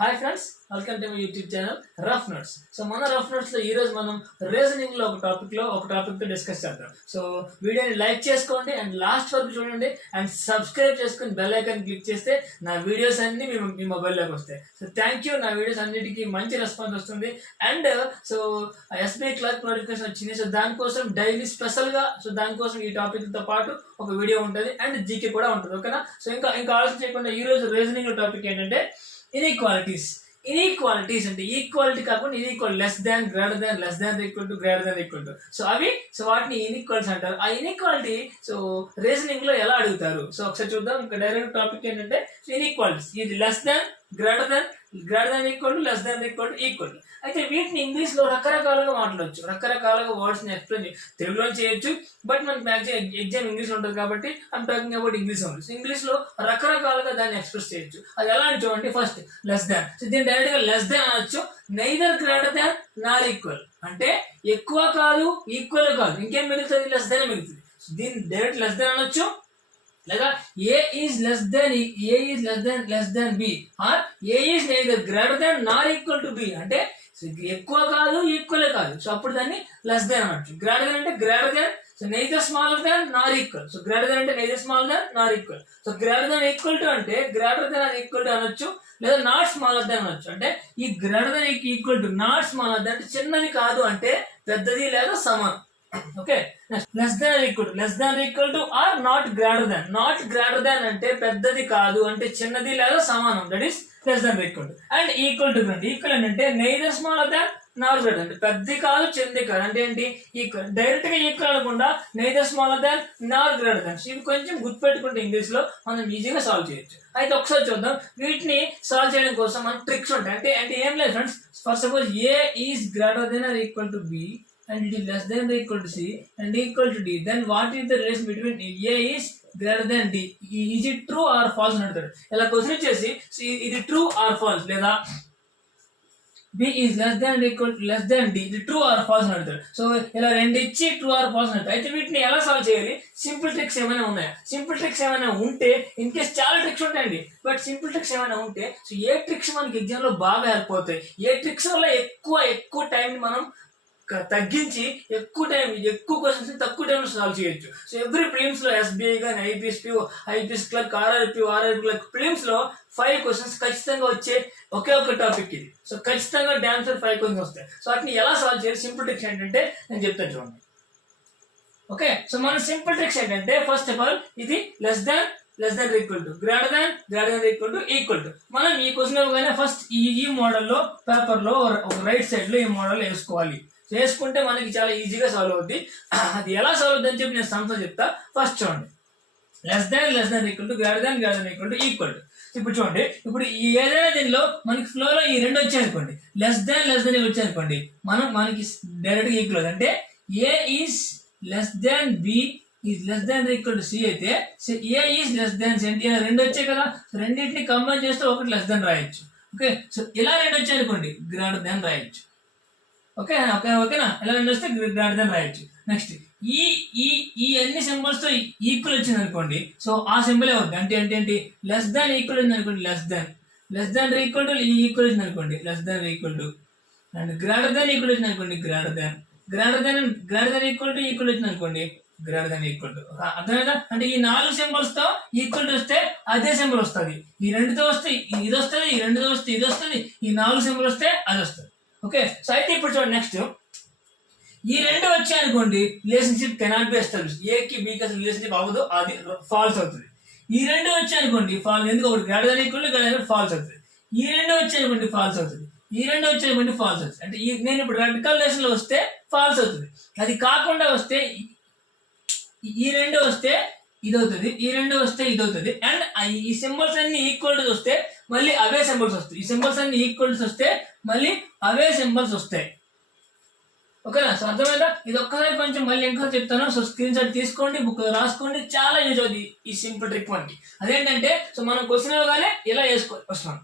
Hi friends, welcome to my YouTube channel rough notes. So మన rough notes లో ఈ రోజు మనం రీజనింగ్ లో ఒక టాపిక్ తో డిస్కస్ చేద్దాం. సో వీడియోని లైక్ చేసుకోండి అండ్ లాస్ట్ వరకు చూడండి అండ్ సబ్స్క్రైబ్ చేసుకుని బెల్ ఐకాన్ క్లిక్ చేస్తే నా వీడియోస్ అన్ని మీ మొబైల్లోకి వస్తాయి. So thank you. నా వీడియోస్ అన్నిటికీ మంచి రెస్పాన్స్ వస్తుంది. And so SBI clerk notification వచ్చింది. సో దానికోసం డైలీ స్పెషల్ గా దానికోసం ఈ టాపిక్ తో పాటు ఒక వీడియో ఉంటుంది అండ్ జీకే కూడా ఉంటుంది. ఓకేనా? సో ఇంకా ఆలోచన చేయకుండా ఈ రోజు రీజనింగ్ లో టాపిక్ ఏంటంటే ఇన్ఈక్వాలిటీస్ అంటే ఈక్వాలిటీ కాకుండా equal, less than, greater than, less than equal to, greater than equal to. So వాటిని ఇన్ఈక్వాలిటీస్ అంటారు. ఆ ఇన్ఈక్వాలిటీ సో రీజనింగ్ లో ఎలా అడుగుతారు? సో ఒకసారి చూద్దాం. ఇంకా డైరెక్ట్ టాపిక్ ఏంటంటే ఇన్ఈక్వాలిటీస్. ఇది less than, greater than equal to, less than equal to, equal to. అయితే వీటిని ఇంగ్లీష్ లో రకరకాలుగా మాట్లాడవచ్చు, రకరకాలుగా వర్డ్స్ ని ఎక్స్ప్లెయిన్ తెలుగులో చేయొచ్చు. బట్ మనకి మ్యాక్సిమం ఎగ్జామ్ ఇంగ్లీష్ లో ఉంటుంది కాబట్టి I'm talking about English only. English లో రకరకాలుగా దాన్ని ఎక్స్ప్రెస్ చేయొచ్చు. అది ఎలా అని చూడండి. First less than. సో దీన్ని డైరెక్ట్ గా లెస్ దాన్ అనొచ్చు. Neither greater than nor equal అంటే ఎక్కువ కాదు, ఈక్వల్ కాదు, ఇంకేం మిగులుతుంది? లెస్ దాన్ మిగులుతుంది. దీన్ని డైరెక్ట్ లెస్ దాన్ అనొచ్చు. లేదా A is less than B or A is neither greater than nor equal to B అంటే ఎక్కువ కాదు, ఈక్వల్ కాదు. సో అప్పుడు దాన్ని లెస్ దాన్ అనొచ్చు. గ్రేటర్ దాన్ అంటే greater than, so neither smaller than nor equal. So greater than అంటే neither smaller than nor equal. So greater than equal to అంటే greater than or equal to అనొచ్చు. లేదా not smaller than అనొచ్చు. అంటే ఈ greater than equal to not smaller than అంటే చిన్నది కాదు అంటే పెద్దది లేదా సమానం. Okay, less than equal to or not greater than అంటే పెద్దది కాదు అంటే చిన్నది లేదా సమానం. That is less than equal to. And equal to అంటే neither smaller than not greater అంటే పెద్దది కాదు, చిన్నది కాదు అంటే ఏంటి? ఈక్వల్. డైరెక్ట్ గా ఈక్వల్ అనకుండా neither smaller than not greater దాన్. ఇవి కొంచెం గుర్తుపెట్టుకుంటే ఇంగ్లీష్ లో మనం ఈజీగా సాల్వ్ చేయొచ్చు. అయితే ఒకసారి చూద్దాం. వీటిని సాల్వ్ చేయడం కోసం మనకి ట్రిక్స్ ఉంటాయి. అంటే ఏం లేదు friends. First suppose A is greater than or equal to B and it is less than or equal to C and equal to D, then what is the relation between A is greater than D? Is it true or false అని అడుగుతాడు. ఇలా question చేసి ఇది true or falls, లేదా B is less than D, ఇది true or falls అని అడుగుతాడు. So ఇలా రెండు ఇచ్చి ట్రూ ఆర్ ఫాల్స్ అని అడుగుతాడు. అయితే వీటిని ఎలా సాల్వ్ చేయాలి? సింపుల్ ట్రిక్స్ ఏమైనా ఉన్నాయా? సింపుల్ ట్రిక్స్ ఏమైనా ఉంటే, ఇన్ కేస్ చాలా ట్రిక్స్ ఉంటాయండి, బట్ సింపుల్ ట్రిక్స్ ఏమైనా ఉంటే సో ఏ ట్రిక్స్ మనకి ఎగ్జామ్ లో బాగా హెల్ప్ అవుతాయి, ఏ ట్రిక్స్ వల్ల ఎక్కువ టైం మనం తగ్గించి ఎక్కువ క్వశ్చన్స్ తక్కువ టైంలో సాల్వ్ చేయొచ్చు. సో ఎవ్రీ ప్రిలిమ్స్ లో ఎస్బీఐ కానీ IPS clerk, RRP clerk prelims లో 5 క్వశ్చన్స్ ఖచ్చితంగా వచ్చే ఒకే ఒక టాపిక్ ఇది. సో ఖచ్చితంగా డాన్స్ 5 క్వశ్చన్స్ వస్తాయి. సో వాటిని ఎలా సాల్వ్ చేయాలి? సింపుల్ ట్రిక్స్ ఏంటంటే నేను చెప్తాను చూడండి. ఓకే, సో మన సింపుల్ ట్రిక్స్ ఏంటంటే ఫస్ట్ ఆఫ్ ఆల్ ఇది less than equal to, greater than equal to. మనం ఈ క్వశ్చన్ ఇవ్వగానే ఫస్ట్ ఈ మోడల్లో పేపర్ లో ఒక రైట్ సైడ్ లో ఈ మోడల్ వేసుకోవాలి. చేసుకుంటే మనకి చాలా ఈజీగా సాల్వ్ అవుద్ది. అది ఎలా సాల్వ్ అవుద్ది అని చెప్పి నేను సంస్థ చెప్తా. ఫస్ట్ చూడండి, less than equal to, greater than equal to, equal to. ఇప్పుడు చూడండి, ఇప్పుడు ఏదైనా దీనిలో మనకి ఫ్లోలో ఈ రెండు వచ్చాయనుకోండి, లెస్ దాన్ వచ్చాయనుకోండి, మనకి డైరెక్ట్ గా ఈక్వల్ అంటే A is less than B is less than equal to C అయితే A is less than C అంటే ఇలా రెండు వచ్చాయి కదా. రెండింటిని కంబైన్ చేస్తే ఒకటి లెస్ దాన్ రాయొచ్చు. ఓకే, సో ఇలా రెండు వచ్చాయనుకోండి, గ్రేటర్ దాన్ రాయొచ్చు. ఓకేనా? ఇలా రెండు వస్తే గ్రేటర్ దాన్ రాయొచ్చు. నెక్స్ట్ ఈ అన్ని సింబల్స్ తో ఈక్వల్ వచ్చింది అనుకోండి, సో ఆ సింబల్ అవుతుంది. అంటే ఏంటి? లెస్ దాన్ ఈక్వల్ వచ్చింది అనుకోండి, less than equal to equal వచ్చింది అనుకోండి, less than equal to. And greater than equal వచ్చింది అనుకోండి, గ్రేటర్ దాన్ ఈక్వల్ వచ్చింది అనుకోండి, గ్రేటర్ దాన్ ఈక్వల్ టు. అర్థమైందా? అంటే ఈ 4 సింబల్స్ తో ఈక్వల్ టు వస్తే అదే సింబల్ వస్తుంది. ఈ రెండుతో వస్తే ఇది వస్తుంది, ఈ రెండుతో వస్తే ఇది వస్తుంది, ఈ 4 సింబల్ వస్తే అది వస్తుంది. ఓకే, సో అయితే ఇప్పుడు చూడండి, నెక్స్ట్ ఈ రెండు వచ్చాయనుకోండి, రిలేషన్షిప్ కెనాట్ బి ఎస్టాబ్లిష్. ఏకి బీకి అసలు రిలేషన్షిప్ అవ్వదు, అది ఫాల్స్ అవుతుంది. ఈ రెండు వచ్చాయనుకోండి ఫాల్స్, ఎందుకు ఒకటి greater than equal to falls అవుతుంది. ఈ రెండు వచ్చాయనుకోండి ఫాల్స్ అవుతుంది. ఈ రెండు వచ్చాయనుకోండి ఫాల్స్ అవుతుంది. అంటే నేను ఇప్పుడు రెడ్ రిలేషన్ లో వస్తే ఫాల్స్ అవుతుంది. అది కాకుండా వస్తే ఈ రెండు వస్తే ఇది అవుతుంది, ఈ రెండు వస్తే ఇది అవుతుంది. అండ్ ఈ సింబల్స్ అన్ని ఈక్వల్ టు వస్తే మళ్ళీ అవే సింబల్స్ వస్తాయి. ఈ సింబల్స్ అన్ని ఈక్వల్స్ వస్తే మళ్ళీ అవే సింబల్స్ వస్తాయి. ఓకేనా? సో అర్థమైందా? ఇది ఒక్కసారి కొంచెం మళ్ళీ ఇంకా చెప్తాను. సో స్క్రీన్ షాట్ తీసుకోండి, బుక్ రాసుకోండి. చాలా యూజ్ అవుతుంది ఈ సింపుల్ ట్రిక్ మనకి. అదేంటంటే సో మనం క్వశ్చన్ ఇవ్వగానే ఇలా వస్తున్నాం.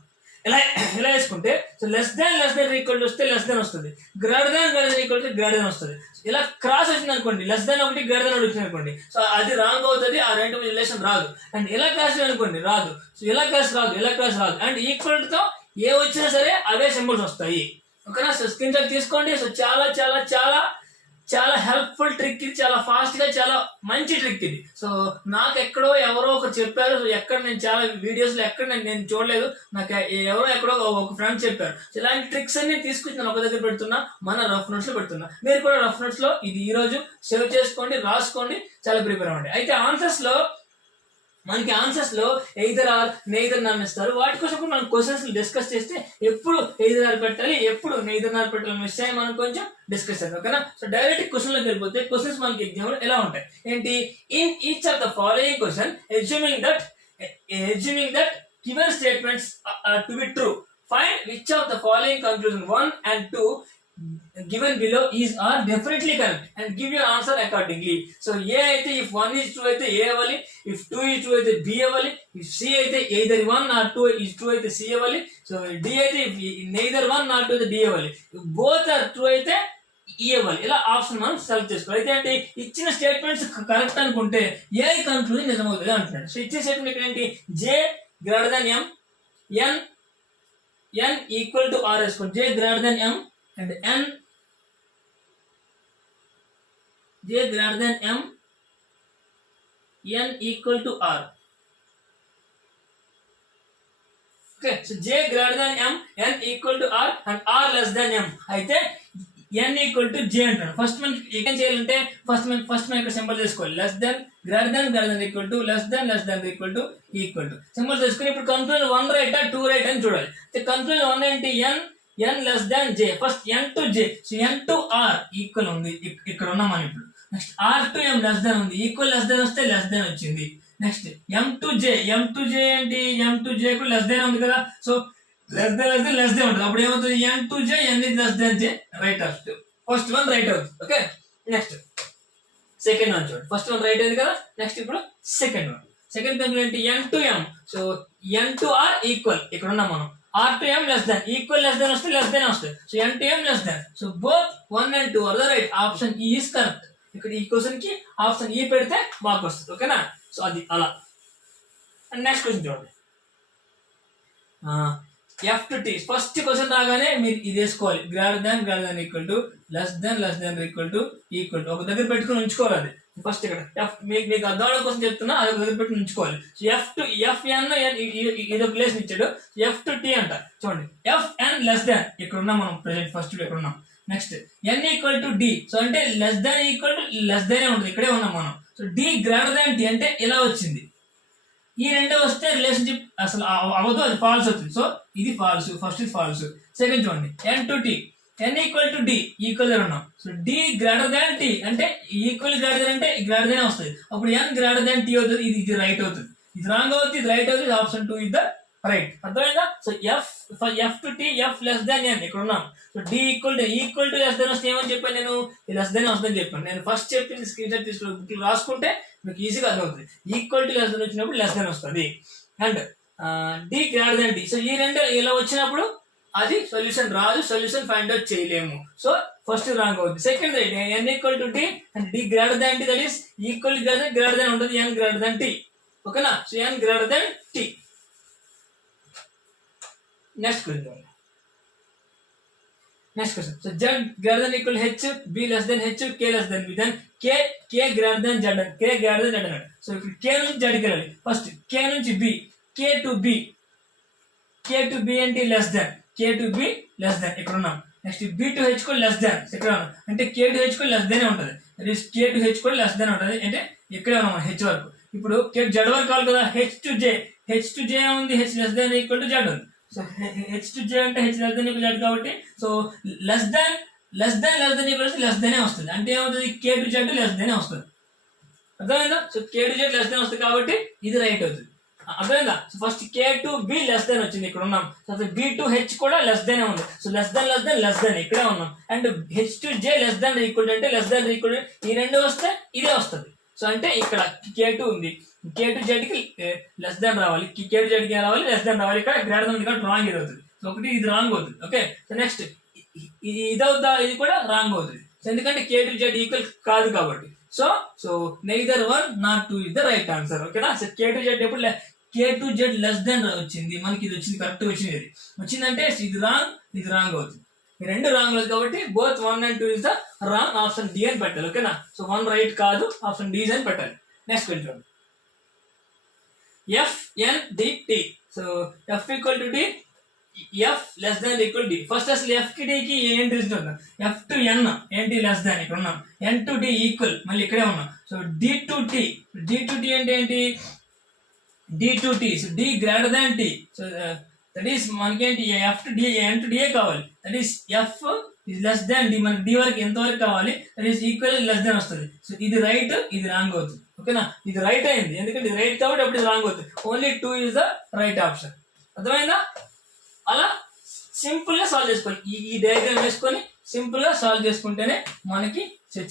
ఇలా వేసుకుంటే so less than equal to వస్తే లెస్ దాన్ వస్తుంది, greater than equal to greater than వస్తుంది. ఇలా క్రాస్ వచ్చింది అనుకోండి, లెస్ దాన్ ఒకటి గ్రేటర్ దాన్ వచ్చింది అనుకోండి, సో అది రాంగ్ అవుతుంది. ఆ రెండు రిలేషన్ రాదు. అండ్ ఇలా క్రాస్ అనుకోండి రాదు. సో ఇలా క్రాస్ రాదు. అండ్ ఈక్వల్ తో ఏ వచ్చినా సరే అవే సింబల్స్ వస్తాయి. ఓకేనా? సో స్క్రీన్ షాట్ తీసుకోండి. సో చాలా చాలా చాలా చాలా హెల్ప్ఫుల్ ట్రిక్ ఇది, చాలా ఫాస్ట్ గా, చాలా మంచి ట్రిక్ ఇది. సో నాకు ఎక్కడో ఎవరో ఒకరు చెప్పారు, సో ఎక్కడ నేను చాలా వీడియోస్ లో ఎక్కడ నేను చూడలేదు, నాకు ఎవరో ఎక్కడో ఒక ఫ్రెండ్ చెప్పారు. ఇలాంటి ట్రిక్స్ అన్ని తీసుకొచ్చి నేను ఒక దగ్గర పెడుతున్నా, మన రఫ్ నోట్స్ లో పెడుతున్నా. మీరు కూడా రఫ్ నోట్స్ లో ఇది ఈ రోజు సేవ్ చేసుకోండి, రాసుకోండి, చాలా ప్రిపేర్ అవ్వండి. అయితే మనకి ఆన్సర్స్ లో ఎయిదర్ ఆర్ నెయిదర్ నార్ ఇస్తారు. వాటి కోసం కూడా మనం క్వశ్చన్స్ డిస్కస్ చేస్తే ఎప్పుడు ఎయిదర్ ఆర్ పెట్టాలి, ఎప్పుడు నెయిదర్ నార్ పెట్టాలి మిస్ అయ్యి మనం కొంచెం డిస్కస్ చేద్దాం. ఓకేనా? సో డైరెక్ట్ క్వశ్చన్ లోకి వెళ్ళిపోతే క్వశ్చన్స్ మనకి ఎగ్జామ్ లో ఎలా ఉంటాయి ఏంటి? In each of the following question assuming that given statements to be true, find which of the following conclusion 1 and 2 given below is are definitely correct and give your answer accordingly. So A అయితే if 1 is true అయితే A అవ్వాలి, if 2 is true అయితే B అవ్వాలి, if C అయితే either 1 or 2 is true అయితే C అవ్వాలి, so D అయితే if neither 1 nor 2 అయితే D అవ్వాలి, if both are true అయితే E అవ్వాలి. ఇలా ఆప్షన్ మనం సెలెక్ట్ చేసుకోవాలి. అయితే అంటే ఇచ్చిన స్టేట్మెంట్స్ కరెక్ట్ అనుకుంటే ఏ కన్క్లూజన్ నిజమవుతుంది అంటున్నాడు. సో ఇచ్చే స్టేట్మెంట్ ఇక్కడ ఏంటి? J greater than M, n equal to R వేసుకోండి. J greater than M and J greater than M, n equal to R. Okay, so J greater than M, n equal to R and R less than M. అయితే n equal to J అంటాడు. First మనకి ఏం చేయాలంటే first మనం ఇక్కడ symbol చేసుకోవాలి. Less than, greater than equal to, less than equal to symbol చేసుకుని ఇప్పుడు కన్క్లూజన్ 1 రైట్ 2 రైట్ అని చూడాలి. కన్క్లూజన్ 1 ఏంటి? n less than J. First n to J, so n to R equal ఉంది, ఇక్కడ ఉన్నాం మనం ఇప్పుడు. Next R to M less than ఉంది, ఈక్వల్ లెస్ దెన్ వస్తే లెస్ దెన్ వచ్చింది. నెక్స్ట్ M to J ఏంటి? M to J కూడా లెస్ దెన్ ఉంది కదా, సో లెస్ దెన్ ఉంటుంది. అప్పుడు ఏమవుతుంది? n to J, n is less than J, right అవుతుంది. ఫస్ట్ వన్ రైట్ అవుతుంది. ఓకే, నెక్స్ట్ సెకండ్ వన్ చూడండి. ఫస్ట్ వన్ రైట్ అయింది కదా, నెక్స్ట్ ఇప్పుడు సెకండ్ వన్. సెకండ్ కన్క్లూజన్ ఏంటి? n to M, so n to R equal, ఇక్కడ ఉన్నాం మనం. R to M less than, equal less than వస్తే లెస్ దెన్ వస్తుంది, so n to M less than, so both 1 and 2 are the right. Option E is correct. ఇక్కడ ఈ question కి option E పెడితే mark వస్తుంది. ఓకేనా? సో అది అలా. నెక్స్ట్ క్వశ్చన్ చూడండి. F to T. First question రాగానే మీరు ఇది వేసుకోవాలి. Greater than equal to, less than equal to ఒక దగ్గర పెట్టుకుని ఉంచుకోవాలి. అది ఫస్ట్ ఇక్కడ F మీకు అర్థం కోసం చెప్తున్నా, అది ఒక దగ్గర పెట్టుకుని ఉంచుకోవాలి. సో Fn ఇది ఒక ప్లేస్ ఇచ్చాడు. F to T అంట. చూడండి, Fn లెస్ దాన్, ఇక్కడ ఉన్నాం మనం ప్రెసెంట్, ఫస్ట్ ఇక్కడ ఉన్నాం. Next n equal to D, so అంటే less than equal to less than ఉంటుంది, ఇక్కడే ఉన్నాం మనం. So D greater than T అంటే ఇలా వచ్చింది. ఈ రెండు వస్తే రిలేషన్షిప్ అసలు అవ్వదు, అది ఫాల్స్ అవుతుంది. సో ఇది ఫాల్స్, ఫస్ట్ ఇది ఫాల్స్. సెకండ్ చూడండి, n to T, n equal to D, equal ఉన్నాం. So D greater than T అంటే ఈక్వల్ గ్రేటర్ దాన్ అంటే గ్రేటర్ దాన్ వస్తుంది. అప్పుడు n గ్రేటర్ దాన్ T అవుతుంది, ఇది రైట్ అవుతుంది. ఇది రాంగ్ అవుతుంది, ఇది రైట్ అవుతుంది. Option 2 is the right. అర్థమైందా? So F to T, F less than n ఇక్కడ ఉన్నాం. So D equal to less than వస్తే ఏమని చెప్పాను నేను? లెస్ దెన్ వస్తుందని చెప్పాను. నేను ఫస్ట్ చెప్పింది స్క్రీన్ షాట్ తీసుకుని బుక్ రాసుకుంటే మీకు ఈజీగా అర్థమవుతుంది. ఈక్వల్ టు లెస్ దెన్ వచ్చినప్పుడు లెస్ దెన్ వస్తుంది. And D greater than D, so ఈ రెండు ఇలా వచ్చినప్పుడు అది సొల్యూషన్ రాదు, సొల్యూషన్ ఫైండ్ అవుట్ చేయలేము. సో ఫస్ట్ రాంగ్ అవుతుంది. Second right, n equal to T and D greater than T, that is equal greater దాన్ ఉంటుంది, n గ్రేటర్ దాన్ T. ఓకేనా? So n greater than T. Next question. So Z greater than equal to H, B less than H, K less than B, then K greater than Z, K greater than Z. So ఇప్పుడు K నుంచి Z కి వెళ్ళాలి. First K నుంచి B, K to B అంటే less than, K to B less దాన్ ఇక్కడ ఉన్నాం. Next B to H కూడా less than, ఇక్కడ ఉన్నాం. అంటే K to H కూడా లెస్ దానే ఉంటుంది, K to H కూడా లెస్ దాన్ ఉంటుంది. అంటే ఇక్కడే ఉన్నాం H వరకు. ఇప్పుడు Z వరకు కావాలి కదా, H to J ఉంది, H less than equal to Z ఉంది. సో H to J అంటే H less than equal to Z కాబట్టి, so less than equal less దానే వస్తుంది. అంటే ఏమవుతుంది? K to Z లెస్ దానే వస్తుంది. అర్థమైందా? So K to Z less than వస్తుంది కాబట్టి ఇది రైట్ అవుతుంది. అర్థమైందా? So first K to B less than వచ్చింది, ఇక్కడ ఉన్నాం. సో B to H కూడా లెస్ దానే ఉంది. సో లెస్ దాన్ ఇక్కడే ఉన్నాం. And H to J less than equal అంటే లెస్ దాన్ ఈక్వల్, ఈ రెండు వస్తే ఇదే వస్తుంది. సో అంటే ఇక్కడ K2 ఉంది, K to Z కి లెస్ దాన్ రావాలి, K to Z కి రావాలి, లెస్ దాన్ రావాలి. ఇక్కడ గ్రేటర్ దాన్ ఇక్కడ రాంగ్ ఇది అవుతుంది. సో ఒకటి ఇది రాంగ్ అవుతుంది. ఓకే, సో నెక్స్ట్ ఇది అవుతా, ఇది కూడా రాంగ్ అవుతుంది. సో ఎందుకంటే K to Z ఈక్వల్ కాదు కాబట్టి. So neither 1 nor 2 is the right answer. ఓకేనా? సో K to Z ఎప్పుడు K2Z లెస్ దెన్ వచ్చింది, మనకి ఇది వచ్చింది, కరెక్ట్ వచ్చింది. ఇది వచ్చిందంటే ఇది రాంగ్ అవుతుంది. ఈ రెండు రాంగ్ లేదు కాబట్టి both 1 and 2 is the wrong. Option D అని పెట్టాలి. ఓకేనా. సో 1 రైట్ కాదు, ఆప్షన్ డి అని పెట్టాలి. Next question FNDT. So F equal to D, F less than equal D. First అసలు F కి D కి ఏంటి రిలేషన్ ఉందా? F to N ఏంటి లెస్ దాన్, ఇక్కడ ఉన్నాం. N to D ఈక్వల్, మళ్ళీ ఇక్కడే ఉన్నాం. So D to T, D to T అంటే ఏంటి? D to T, so D greater than T. So that is మనకేంటి F to D, N to D కావాలి. That is F is less than D. మనకి D వరకు ఎంత వరకు కావాలి? That is equal less than వస్తుంది. సో ఇది right, ఇది రాంగ్ అవుతుంది. ఓకేనా. ఇది రైట్ అయింది ఎందుకంటే ఇది రైట్ కాబట్టి అప్పుడు ఇది రాంగ్ అవుతుంది. Only 2 is the right option. అర్థమైందా? అలా సింపుల్ గా సాల్వ్ చేసుకోవాలి. ఈ డయాగ్రామ్ వేసుకొని సింపుల్ గా సాల్వ్ చేసుకుంటేనే మనకి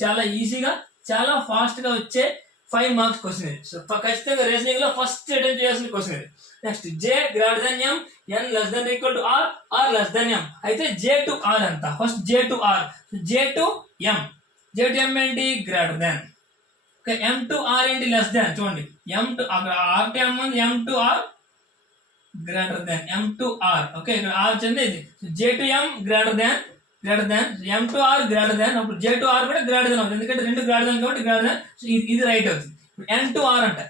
చాలా ఈజీగా, చాలా ఫాస్ట్ గా వచ్చే 5 మార్క్స్ క్వశ్చన్ ఇది. సో ఖచ్చితంగా రీజనింగ్ లో ఫస్ట్ అటెంప్ట్ చేయాల్సిన క్వశ్చన్ ఇది. Next J greater than M, N less than equal to R, R less than M. అయితే J to R ఎంత? First J to R, J to M. J to M ఏంటి? Greater then. Okay, M to R ఏంటి? Less than. చూడండి, M to R to M ఉంది, M to R greater than, M to R. Okay, ఇక్కడ R వచ్చింది ఇది. J to M greater than, M to R greater than. అప్పుడు J to R కూడా greater than అవుతుంది ఎందుకంటే రెండు గ్రేటర్ దెన్ కాబట్టి గ్రేటర్ దెన్. సో ఇది రైట్ అవుతుంది. N to R అంట,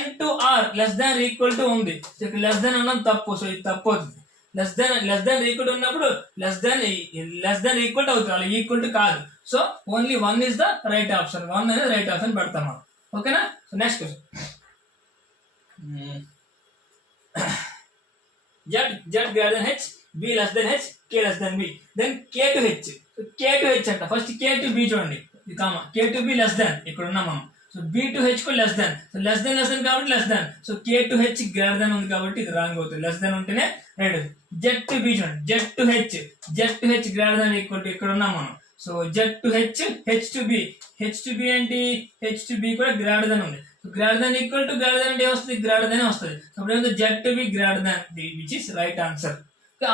N to R less than equal to ఉంది. సో ఇక్కడ లెస్ దాన్ అన్నాం తప్పు. సో ఇది తప్పు అవుతుంది. లెస్ దాన్ ఈక్వల్ ఉన్నప్పుడు లెస్ దాన్ ఈక్వల్ అవుతుంది, అలా ఈక్వల్ టు కాదు. So only 1 is the right option. 1 అనేది రైట్ ఆప్షన్ పెడతాం మనం. ఓకేనా. So next question Z greater than H, B less than H, K less than B. Then K to H. So K to H అంట. First K to B చూడండి, ఇది comma. K to B less than, ఇక్కడ ఉన్నాం మనం. So B to H కు less than. So less than కాబట్టి less than. So K to H greater than ఉంది కాబట్టి ఇది రాంగ్ అవుతుంది. less than ఉంటేనే రైట్ అవుతుంది. Z to B చూడండి, Z to H greater than equal to ఇక్కడ ఉన్నాం మనం. So Z to H, H to B ఏంటి? H to B కూడా గ్రేటర్ దెన్ ఉంది. Greater than equal to greater than అంటే వస్తుంది, గ్రేటర్ దెన్ వస్తుంది. సో అప్పుడు Z to B greater than, which is right answer.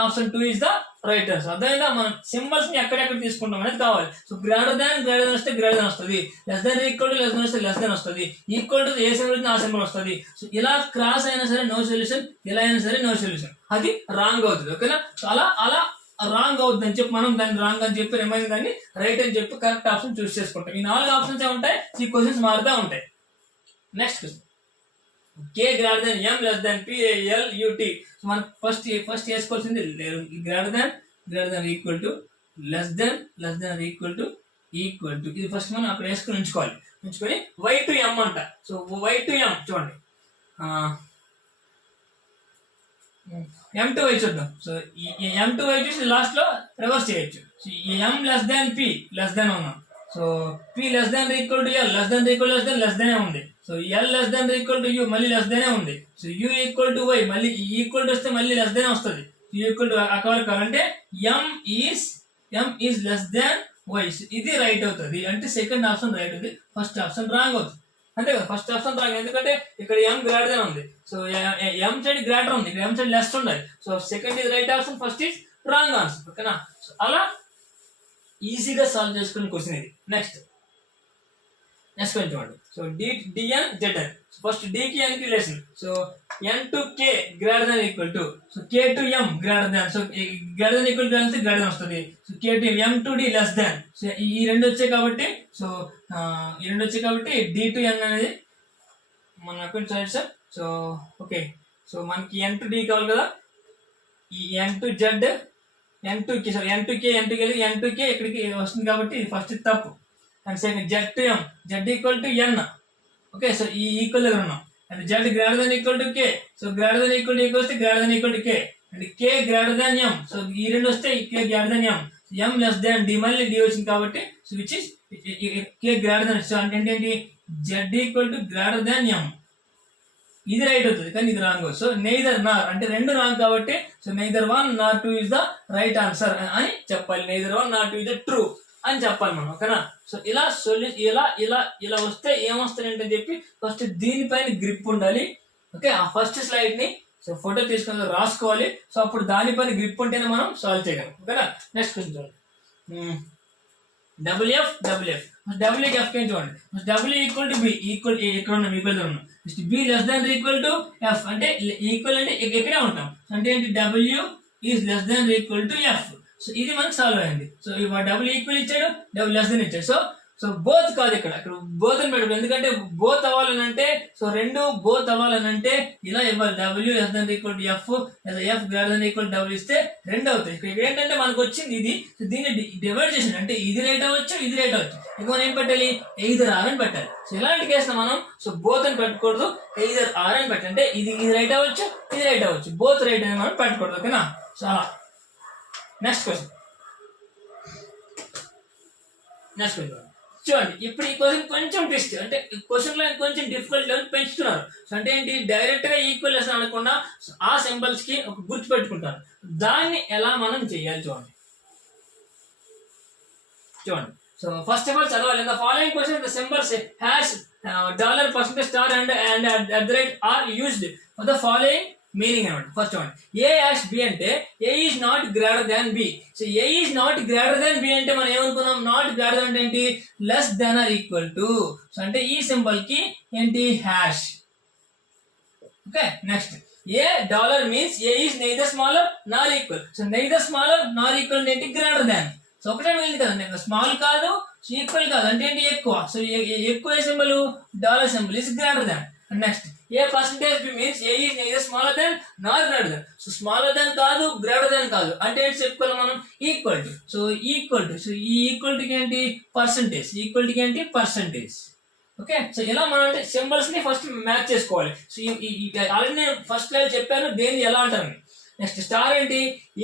Option 2 is the right answer. అదేవిధంగా మనం symbols ని ఎక్కడెక్కడ తీసుకుంటాం అనేది కావాలి. సో గ్రేటర్ దెన్ వస్తే గ్రేటర్ దెన్ వస్తుంది, less than equal to less than వస్తే లెస్ దెన్ వస్తుంది, ఈక్వల్ టు ఏ సింబల్ ఆ సింబల్ వస్తుంది. సో ఇలా క్రాస్ అయినా సరే నో సొల్యూషన్, ఇలా అయినా సరే నో సొల్యూషన్, అది రాంగ్ అవుతుంది. ఓకేనా. సో అలా రాంగ్ అవుతుంది అని చెప్పి మనం దాన్ని రాంగ్ అని చెప్పి రిమైన్ దాన్ని రైట్ అని చెప్పి కరెక్ట్ ఆప్షన్ చూస్ చేసుకుంటాం. ఈ 4 ఆప్షన్స్ ఉంటాయి, ఈ క్వశ్చన్స్ మారుతూ ఉంటాయి. Next question K greater than M less than P L U T. So మనకు ఫస్ట్ చేసుకోవాల్సింది greater then equal to less than equal to ఇది ఫస్ట్ మనం అక్కడ వేసుకొని ఉంచుకొని Y to M అంట. సో Y to M చూడండి, M to Y చూద్దాం. సో ఈ M to Y చూసి లాస్ట్ లో రివర్స్ చేయొచ్చు. సో ఈ M less than P less దెన్ ఉన్నాం. So P less than equal to L less than ఉంది. So L less than equal to U మళ్ళీ లెస్ దెన్ ఉంది. So U equal to Y మళ్ళీ equal to వస్తే మళ్ళీ less than వస్తుంది. U equal to కావాలంటే M is less than Y. ఇది right అవుతుంది అంటే సెకండ్ ఆప్షన్ రైట్ ఉంది, ఫస్ట్ ఆప్షన్ రాంగ్ అవుతుంది. అంతే కదా, ఫస్ట్ ఆప్షన్ రాంగ్ ఎందుకంటే ఇక్కడ M గ్రేటర్ దెన్ ఉంది. సో M సైడ్ గ్రేటర్ ఉంది, ఇక్కడ M సైడ్ లెస్ ఉండాలి. So second is right option, first is wrong answer. ఓకేనా. సో అలా ఈజీగా సాల్వ్ చేసుకునే క్వశ్చన్ ఇది. నెక్స్ట్ క్వశ్చన్ చూడండి. So DN ZN. First D కి N కి relation. So N to K greater then equal to, so K to M greater then. So greater then equal to అంటే greater than వస్తుంది. So K to M to D less than. So ఈ రెండు వచ్చాయి కాబట్టి D to N అనేది మన account side sir. So okay, so మనకి N to D కావాలి కదా. ఈ N to Z, N to K, sorry N to K ఇక్కడికి వస్తుంది కాబట్టి ఇది ఫస్ట్ తప్పు. And second Z to M, Z equal to N. Okay, so ఈ ఈక్వల్ దగ్గర ఉన్నాం. And Z greater then equal to K. So greater then equal to వస్తే greater then equal to K. And K greater than M. So ఈ రెండు వస్తే K greater than M. M less than D, మళ్ళీ D వచ్చింది కాబట్టి so which is K greater then. So అంటే ఏంటి? Z equal to greater than M. ఇది right అవుతుంది కానీ ఇది రాంగ్. సో నెయిదర్ నార్ అంటే రెండు రాంగ్ కాబట్టి so neither 1 nor 2 is the right answer అని చెప్పాలి. Neither 1 nor 2 is the true అని చెప్పాలి మనం. ఓకేనా. సో ఇలా ఇలా వస్తే ఏమొస్తాయి అంటే చెప్పి ఫస్ట్ దీనిపైన గ్రిప్ ఉండాలి. ఓకే, ఆ ఫస్ట్ స్లైడ్ ని సో ఫోటో తీసుకొని రాసుకోవాలి. సో అప్పుడు దానిపైన గ్రిప్ ఉంటేనే మనం సాల్వ్ చేయగలం. ఓకేనా. నెక్స్ట్ క్వశ్చన్ చూడండి. WF W కి F కి చూడండి. W ఈక్వల్ టు B, ఇక్కడ ఉన్నాం, ఈక్వల్ ఉన్నాం. B less than equal to F అంటే ఈక్వల్ అంటే ఇక్కడే ఉంటాం అంటే ఏంటి W is less than equal to F. So ఇది మనకు సాల్వ్ అయింది. సో డబుల్ ఈక్వల్ ఇచ్చాడు, డబుల్ లెస్ దాన్ ఇచ్చాడు. సో బోత్ కాదు ఇక్కడ బోత్ అని పెట్టాడు, ఎందుకంటే బోత్ అవ్వాలనంటే సో రెండు బోత్ అవ్వాలనంటే ఇలా ఇవ్వాలి, W less than equal to F లేదా F greater than equal W ఇస్తే రెండు అవుతాయి. ఇక్కడ ఏంటంటే మనకు వచ్చింది ఇది, దీన్ని డివైడ్ చేసాడు అంటే ఇది రైట్ అవ్వచ్చు ఇది రైట్ అవ్వచ్చు. ఇంకా మనం ఏం పెట్టాలి, ఎయిదర్ ఆర్ అని పెట్టాలి. సో ఇలాంటి కేసులో మనం సో బోత్ అని పెట్టకూడదు, ఎయిదర్ ఆర్ అని పెట్టాలి. అంటే ఇది రైట్ అవ్వచ్చు ఇది రైట్ అవ్వచ్చు, బోత్ రైట్ అని మనం పెట్టకూడదు. ఓకేనా. సో అలా నెక్స్ట్ క్వశ్చన్ చూడండి. ఇప్పుడు ఈ క్వశ్చన్ కొంచెం ట్విస్ట్, అంటే క్వశ్చన్ లో కొంచెం డిఫికల్ట్ లెవెల్ పెంచుతున్నారు. సో అంటే ఏంటి, డైరెక్ట్ గా ఈక్వల్ లెస్ అనకుండా ఆ సింబల్స్ కి ఒక గుర్తు పెట్టుకుంటారు. దాన్ని ఎలా మనం చేయాలి చూడండి. సో ఫస్ట్ ఆఫ్ ఆల్ చదవాలి. The following question the symbols hash dollar percentage star and at the rate are used for the following meaning అనమాట. First one A hash B అంటే A is not greater than B. So A is not greater than B అంటే మనం ఏమనుకున్నాం, not greater అంటే ఏంటి, less than or equal to. So అంటే ఈ symbol కి ఏంటి, hash. Okay. Next A dollar means A is neither smaller Nar equal. So neither smaller Nar equal ఏంటి, గ్రేటర్ దాన్. సో ఒకటే మిగిలింది కదండి, స్మాల్ కాదు ఈక్వల్ కాదు అంటే ఏంటి, ఎక్కువ. సో ఎక్కువ ఏ symbol, dollar symbol is greater than. Next A percentage B means A is neither smaller than nor greater than. So smaller than కాదు గ్రేటర్ దాన్ కాదు అంటే ఏంటి చెప్పుకోవాలి మనం, equal to. So equal to, so ఈ equal to ఏంటి, percentage. Equal to ఏంటి, percentage. Okay. So ఇలా మనం అంటే సింబల్స్ ని ఫస్ట్ మ్యాచ్ చేసుకోవాలి. సో ఆల్రెడీ నేను ఫస్ట్ లైవ్ చెప్పాను దేన్ని ఎలా అంటారు. నెక్స్ట్ స్టార్ ఏంటి,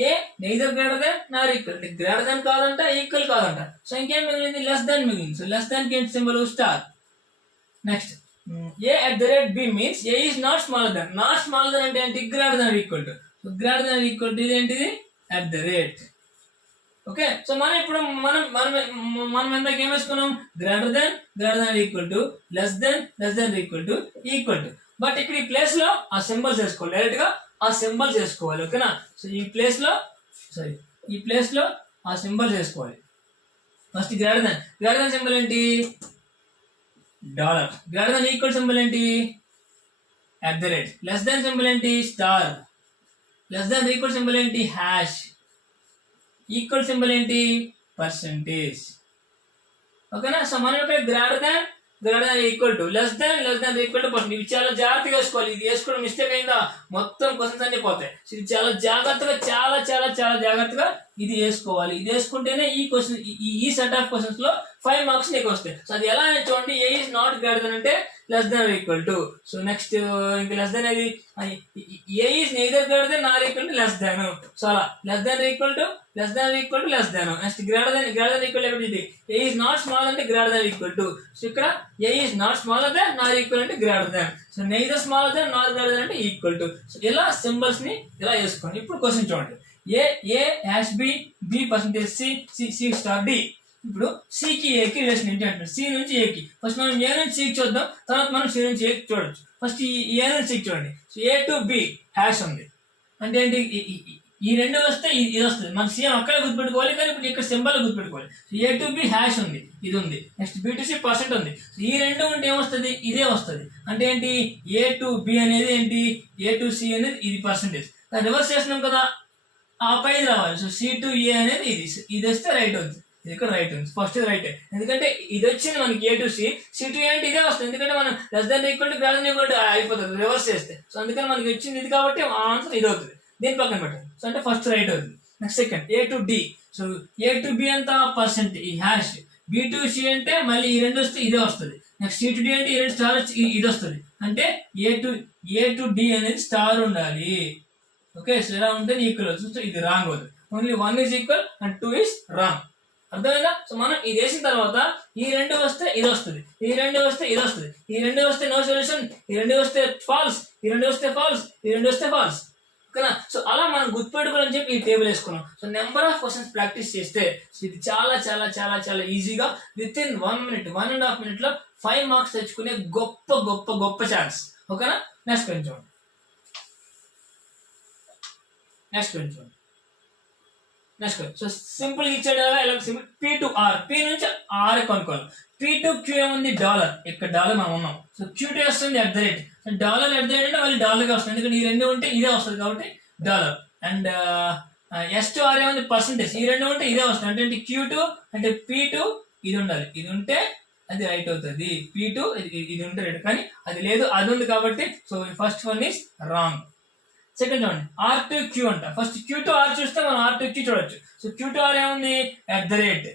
ఏ neither greater than nor equal, అంటే గ్రేటర్ దాన్ కాదంట ఈక్వల్ కాదంట. సో ఇంకేం మిగిలింది, లెస్ దాన్ మిగిలింది. సో లెస్ దాన్ కి ఏంటి symbol, star. Next A at the rate B means A is not smaller than. Not smaller than అంటే ఏంటి, greater than equal to. So greater than equal to ఇదేంటిది, at the rate. Okay. So మనం ఇప్పుడు మనం ఎంత ఏం వేసుకున్నాం, greater than equal to, less than equal to. But ఇక్కడ ఈ ప్లేస్ లో ఆ సింబల్స్ వేసుకోవాలి, డైరెక్ట్ గా ఆ సింబల్స్ వేసుకోవాలి. ఓకేనా. సో ఈ ప్లేస్ లో ఆ సింబల్స్ వేసుకోవాలి. ఫస్ట్ గ్రేటర్ దాన్ సింబల్ ఏంటి, dollar. Greater than equal symbol ఏంటి, at the rate. Less than symbol ఏంటి, star. Less than equal symbol ఏంటి, హ్యాష్. ఈక్వల్ సింబల్ ఏంటి, పర్సెంటేజ్. ఓకేనా. సో మనం ఇక్కడ greater than equal to, less than equal to percent. ఇవి చాలా జాగ్రత్తగా వేసుకోవాలి. ఇది వేసుకోవడం మిస్టేక్ అయిందా మొత్తం క్వశ్చన్స్ అన్ని పోతాయి. ఇది చాలా జాగ్రత్తగా చాలా జాగ్రత్తగా ఇది వేసుకోవాలి. ఇది వేసుకుంటేనే ఈ క్వశ్చన్ ఈ సెట్ ఆఫ్ క్వశ్చన్స్ లో 5 మార్క్స్ నీకు వస్తాయి. సో అది ఎలా చూడండి, A is not greater than అంటే less than equal to. So next ఇంకా లెస్ దాన్ అది A is neither greater than nor equal to less than. So అలా less than equal to less than. Next greater than equal ఇది A is not small అంటే greater than equal to. So ఇక్కడ A is not smaller than nor equal అంటే greater than. So neither smaller than nor greater than అంటే equal to. So ఇలా symbols ని ఇలా వేసుకోండి. ఇప్పుడు క్వశ్చన్ చూడండి, A hash B percentage C star D. ఇప్పుడు సికి ఏకి రిలేషన్ ఏంటి అంటే సి నుంచి ఏకి. ఫస్ట్ మనం ఏ నుంచి సికి చూద్దాం, తర్వాత మనం సి నుంచి ఏకి చూడొచ్చు. ఫస్ట్ ఈ ఏ నుంచి సికి చూడండి. So A to B hash ఉంది అంటే ఏంటి, ఈ రెండు వస్తే ఇది వస్తుంది. మన సీఎం అక్కడ గుర్తుపెట్టుకోవాలి, కానీ ఇప్పుడు ఇక్కడ సింబల్ గుర్తుపెట్టుకోవాలి. ఏ టు బి హ్యాష్ ఉంది, ఇది ఉంది. Next B to C percent ఉంది. ఈ రెండు ఉంటే ఏమొస్తుంది, ఇదే వస్తుంది. అంటే ఏంటి, ఏ టు బి అనేది ఏంటి, ఏ టు సి అనేది ఇది పర్సెంటేజ్. రివర్స్ చేస్తున్నాం కదా, ఆ పైది రావాలి. సో సి టు ఏ అనేది ఇది వస్తే రైట్ అవుతుంది. ఇది ఇక్కడ రైట్ ఉంది, ఫస్ట్ రైట్. ఎందుకంటే ఇది వచ్చింది మనకి ఏ టు సి టు ఏ అంటే ఇదే వస్తుంది. ఎందుకంటే మనం less than equal to greater than equal to అయిపోతుంది రివర్స్ చేస్తే. సో అందుకని మనకి వచ్చింది ఇది కాబట్టి ఆన్సర్ ఇది అవుతుంది. దీని పక్కన పెట్టండి. సో అంటే ఫస్ట్ రైట్ అవుతుంది. Next second A to D. So A to B అంతా పర్సెంట్ ఈ హ్యాష్. బి టు సి అంటే మళ్ళీ ఈ రెండు వస్తే ఇదే వస్తుంది. నెక్స్ట్ సి టు డి అంటే ఈ రెండు స్టార్ వచ్చి ఇది వస్తుంది. అంటే ఏ టు డి అనేది స్టార్ ఉండాలి. ఓకే. సో ఇలా ఉంటే ఈక్వల్ అవుతుంది. సో ఇది రాంగ్ అవుతుంది. Only 1 is equal and 2 is wrong. అర్థమైందా. సో మనం ఇది వేసిన తర్వాత ఈ రెండు వస్తే ఇది వస్తుంది, ఈ రెండు వస్తే ఇది వస్తుంది, ఈ రెండు వస్తే నో సొల్యూషన్, ఈ రెండు వస్తే ఫాల్స్, ఈ రెండు వస్తే ఫాల్స్, ఈ రెండు వస్తే ఫాల్స్. ఓకేనా. సో అలా మనం గుర్తుపెట్టుకోవాలని చెప్పి ఈ టేబుల్ వేసుకున్నాం. So number of questions practice చేస్తే ఇది చాలా ఈజీగా విత్ ఇన్ 1 minute 1.5 minute లో 5 మార్క్స్ తెచ్చుకునే గొప్ప ఛాన్స్. ఓకేనా. నెక్స్ట్ కొంచెం సో సింపుల్ ఇచ్చాడు కదా, ఇలా simple P to R. P నుంచి ఆర్ కనుక్కోవాలి. పి టు క్యూ ఏముంది, డాలర్. ఇక్కడ డాలర్ మనం ఉన్నాం. సో క్యూ టు వస్తుంది at the rate. Dollar at the rate అంటే మళ్ళీ డాలర్గా వస్తుంది, ఎందుకంటే ఈ రెండు ఉంటే ఇదే వస్తుంది కాబట్టి డాలర్. అండ్ S2R ఏముంది పర్సంటేజ్, ఈ రెండు ఉంటే ఇదే వస్తుంది, అంటే Q2 అంటే P2 ఇది ఉండాలి, ఇది ఉంటే అది రైట్ అవుతుంది, P2 ఇది ఉంటే రైట్, కానీ అది లేదు అది ఉంది కాబట్టి so first one is wrong. Second చూడండి R2Q అంట, ఫస్ట్ Q2R చూస్తే మనం R2Q చూడొచ్చు. సో Q2R ఏముంది ఎట్ ద రేట్,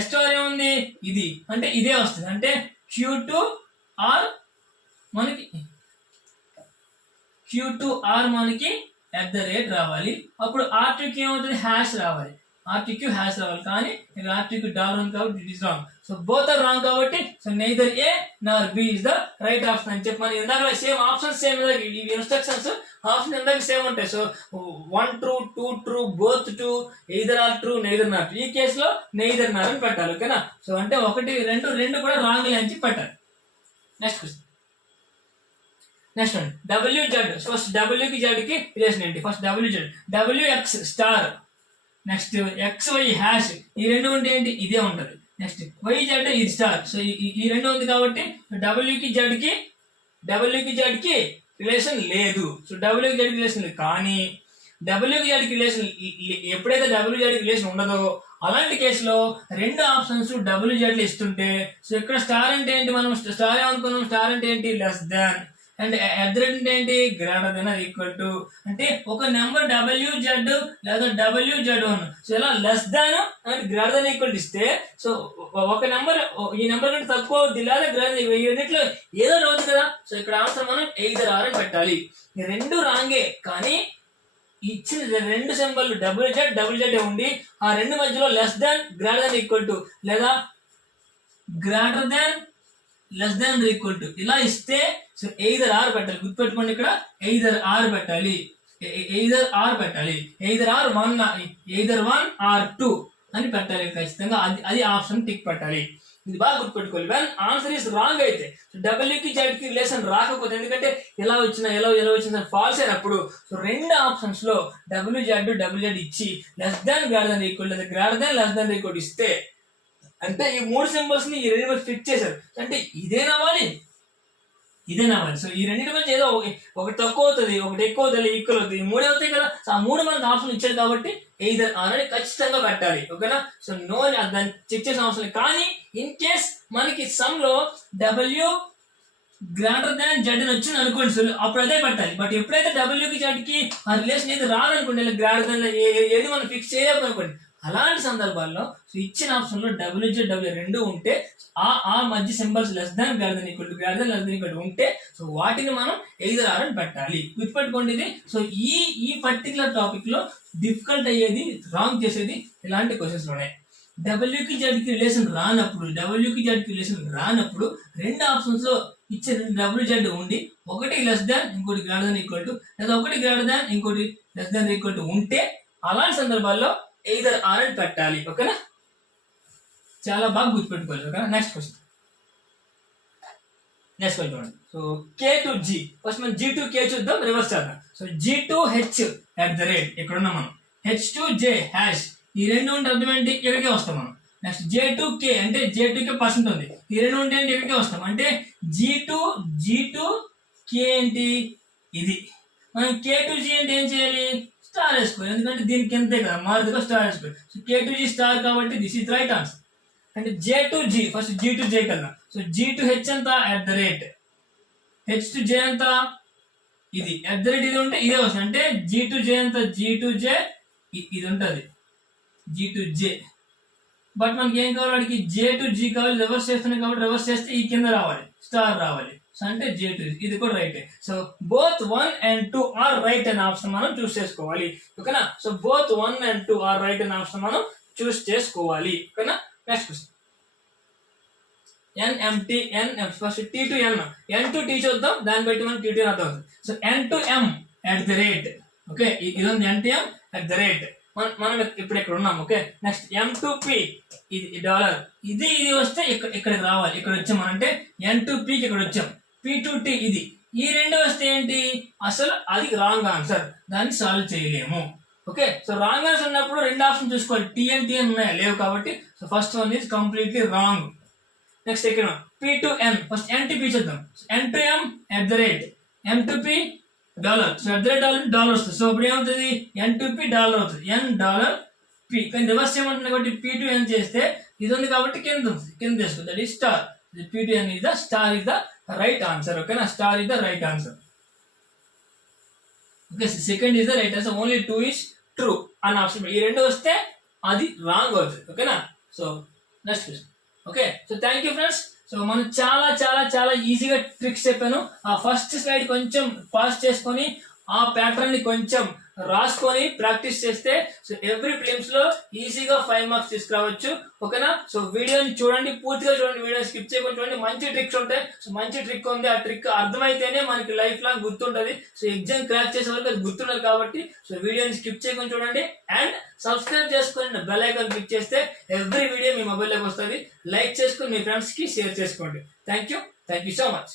S2R ఏముంది ఇది, అంటే ఇదే వస్తుంది, అంటే Q2R మనకి ఎట్ ద రేట్ రావాలి, అప్పుడు R2Q ఏమవుతుంది హ్యాష్ రావాలి, R2Q హ్యాష్ రావాలి, కానీ ఇక్కడ R2Q డాలర్ ఉంది కాబట్టి it is wrong. So both are wrong కాబట్టి so neither A nor B is the right option అని చెప్పి మనం ఇందాక సేమ్ ఆప్షన్స్ సేమ్ ఈ ఇన్స్ట్రక్షన్స్ ఆప్షన్ ఇందాక సేమ్ ఉంటాయి. So 1 true 2 true both true either or true neither not, ఈ కేసులో నైదర్ నాట్ అని పెట్టాలి, ఓకేనా. సో అంటే 1 2 కూడా రాంగ్ అని చెప్పి పెట్టాలి. నెక్స్ట్ క్వశ్చన్, నెక్స్ట్ అండి WZ, ఫస్ట్ W కి Z కి రిలేషన్ ఏంటి, first WZ WX star, next XY hash, ఈ రెండు ఉంటే ఏంటి ఇదే ఉంటది, నెక్స్ట్ YZ ఇది స్టార్, సో ఈ రెండు ఉంది కాబట్టి W కి Z కి రిలేషన్ లేదు, సో W కి Z కి రిలేషన్ లేదు, కానీ W కి Z కి రిలేషన్ ఎప్పుడైతే WZ కి రిలేషన్ ఉండదో అలాంటి కేసులో రెండు ఆప్షన్స్ WZ ఇస్తుంటే, సో ఇక్కడ స్టార్ అంటే ఏంటి, మనం స్టార్ ఏమనుకున్నాం, స్టార్ అంటే ఏంటి less than, and at the rate అంటే ఏంటి greater than or equal to, అంటే ఒక నెంబర్ WZ లేదా WZ1, సో ఇలా less than and greater then equal ఇస్తే సో ఒక నెంబర్ ఈ నెంబర్ కంటే తక్కువ అవుద్ది లేదా గ్రేటర్, ఈ రెండిట్లో ఏదో అవుతుంది కదా. సో ఇక్కడ ఆన్సర్ మనం ఎయిదర్ ఆర్ అని పెట్టాలి. ఈ రెండు రాంగే, కానీ ఇచ్చిన రెండు సింబల్ WZ ఉండి ఆ రెండు మధ్యలో less than greater then equal to లేదా greater than less than equal to ఇలా ఇస్తే సో ఎయిదర్ ఆర్ పెట్టాలి, గుర్తుపెట్టుకోండి ఇక్కడ ఎయిదర్ ఆర్ పెట్టాలి, ఎయిదర్ ఆర్ 1 ఆర్ 2 అని పెట్టాలి ఖచ్చితంగా, అది ఆప్షన్ టిక్ పెట్టాలి. ఇది బాగా గుర్తుపెట్టుకోవాలి. వెన్ ఆన్సర్ ఇస్ రాంగ్ అయితే W కి Z కి రిలేషన్ రాకపోతే, ఎందుకంటే ఎలా వచ్చిన ఫాల్స్ అయినప్పుడు సో రెండు ఆప్షన్స్ లో WZ ఇచ్చి less than greater than equal లేదా greater than less than equal ఇస్తే, అంటే ఈ మూడు సింబల్స్ ని ఈ రెండు ఫిక్స్ చేశారు, అంటే ఇదే రావాలి. సో ఈ రెండింటి మధ్య ఏదో ఒకటి తక్కువ అవుతుంది ఒకటి ఎక్కువ అవుతుంది ఈక్వల్ అవుతుంది, ఈ మూడే అవుతాయి కదా. సో ఆ మూడు మనకు ఆప్షన్ ఇచ్చాడు కాబట్టి ఎయిదర్ అనేది ఖచ్చితంగా పెట్టాలి, ఓకేనా. సో నో దాన్ని చెక్ చేసిన అవసరం లేదు, కానీ ఇన్ కేస్ మనకి సమ్ లో W గ్రేటర్ దాన్ Z అని వచ్చింది అనుకోండి, సో అప్పుడు అదే పెట్టాలి. బట్ ఎప్పుడైతే W కి Z కి ఆ రిలేషన్ ఏది రాదనుకోండి, గ్రేటర్ దాన్ ఏది మనం ఫిక్స్ చేయలేకపోనుకోండి, అలాంటి సందర్భాల్లో సో ఇచ్చిన ఆప్షన్ లో WZ రెండు ఉంటే ఆ మధ్య symbols less than greater than equal to greater than less than equal to ఉంటే సో వాటిని మనం ఎయిదర్ ఆర్ అని పెట్టాలి, గుర్తుపెట్టుకోండి ఇది. సో ఈ పర్టికులర్ టాపిక్ లో డిఫికల్ట్ అయ్యేది రాంగ్ చేసేది ఇలాంటి క్వశ్చన్స్ లోనే. W కి Z కి రిలేషన్ రానప్పుడు రెండు ఆప్షన్స్ లో ఇచ్చే WZ ఉండి ఒకటి లెస్ దాన్ ఇంకోటి గ్రేటర్ దాన్ ఈక్వల్ టు లేదా ఒకటి గ్రేటర్ దాన్ ఇంకోటి లెస్ దాన్ ఈక్వల్ టు ఉంటే అలాంటి సందర్భాల్లో ఎయిదర్ ఆర్ అని పెట్టాలి, ఓకేనా. చాలా బాగా గుర్తుపెట్టుకోవాలి, ఓకేనా. నెక్స్ట్ క్వశ్చన్ చూడండి. So K to G, first మనం G to K చూద్దాం, రివర్స్ చేద్దాం. So G to H at the rate ఇక్కడ ఉన్నాం మనం, H to J హ్యాష్, ఈ రెండు ఉంటే అర్థం ఏంటి ఇక్కడికే వస్తాం మనం. నెక్స్ట్ J to K అంటే J to K పర్సెంట్ ఉంది, ఈ రెండు ఉంటే ఏంటి ఇక్కడికే వస్తాం, అంటే G to K ఏంటి ఇది. మనం K to G అంటే ఏం చేయాలి, స్టార్ వేసుకోవాలి, ఎందుకంటే దీనికి ఎంతే కదా మారుతుగా స్టార్ వేసుకోవాలి. So K to G star కాబట్టి దిస్ ఇస్ రైట్ ఆన్సర్. అంటే J to G, first G to J కన్నా, సో G to H ఎంత at the rate, H to J ఎంత ఇది ఎట్ ద రేట్, ఇది ఉంటే ఇదే వస్తుంది, అంటే G to J ఎంత G to J ఇది ఉంటుంది G to J. బట్ మనకి ఏం కావాలి, వాడికి J to G కావాలి, రివర్స్ చేస్తున్నాయి కాబట్టి రివర్స్ చేస్తే ఈ కింద రావాలి స్టార్ రావాలి, సో అంటే J to G ఇది కూడా right. So both 1 and 2 are right అనే ఆప్షన్ మనం చూస్ చేసుకోవాలి, ఓకేనా. So both 1 and 2 are right అనే ఆప్షన్ మనం చూస్ చేసుకోవాలి, ఓకేనా. Next question first T to N to T చూద్దాం, దాన్ని బట్టి మనం T to N అర్థం అవుతుంది. So N to M at the rate, okay ఇది ఉంది N to M at the rate, మనం ఇప్పుడు ఇక్కడ ఉన్నాం, okay. Next M to P ఇది డాలర్, ఇది వస్తే ఇక్కడికి రావాలి, ఇక్కడ వచ్చాం అంటే N to P కి ఇక్కడ వచ్చాం, P to T ఇది, ఈ రెండు వస్తే ఏంటి అసలు అది రాంగ్ ఆన్సర్, దాన్ని సాల్వ్ చేయలేము, ఓకే. సో రాంగ్ ఆన్సర్ ఉన్నప్పుడు రెండు ఆప్షన్ చూసుకోవాలి, TN ఉన్నాయా లేవు కాబట్టి so first one is completely wrong. Next second P to N, first N to P చూద్దాం, N to M at the rate, M2P dollar. So at the rate dollar వస్తుంది. So ఇప్పుడు ఏమవుతుంది N2P dollar అవుతుంది, $P. కానీ reverse ఏమంటుంది కాబట్టి P2N చేస్తే ఇది ఉంది కాబట్టి కింద ఉంది, కింద తీసుకుంది, that is star. P2N is the star is the right answer. ఓకేనా, star is the right answer. Okay, second is the right answer. Only 2 is true అన్న ఆప్షన్. ఈ రెండు వస్తే అది రాంగ్ అవుతుంది. ఓకేనా, so next question. Okay, so thank you friends. So మనం చాలా చాలా చాలా ఈజీగా ట్రిక్స్ చెప్పాను. ఆ ఫస్ట్ స్లైడ్ కొంచెం పాస్ చేసుకొని ఆ ప్యాటర్న్ ని కొంచెం రాసుకొని ప్రాక్టీస్ చేస్తే సో ఎవ్రీ ఫిలిమ్స్ లో ఈజీగా 5 మార్క్స్ తీసుకురావచ్చు. ఓకేనా, సో వీడియోని చూడండి, పూర్తిగా చూడండి, వీడియో స్కిప్ చేయకుండా చూడండి. మంచి ట్రిక్స్ ఉంటాయి. సో మంచి ట్రిక్ ఉంది, ఆ ట్రిక్ అర్థమైతేనే మనకి లైఫ్ లాంగ్ గుర్తుంటది. సో ఎగ్జామ్ క్రాక్ చేసే వరకు అది గుర్తుండదు కాబట్టి సో వీడియోని స్కిప్ చేయకుండా చూడండి. అండ్ సబ్స్క్రైబ్ చేసుకొని బెల్ ఐకాన్ క్లిక్ చేస్తే ఎవ్రీ వీడియో మీ మొబైల్లోకి వస్తుంది. లైక్ చేసుకొని మీ ఫ్రెండ్స్ కి షేర్ చేసుకోండి. Thank you so much.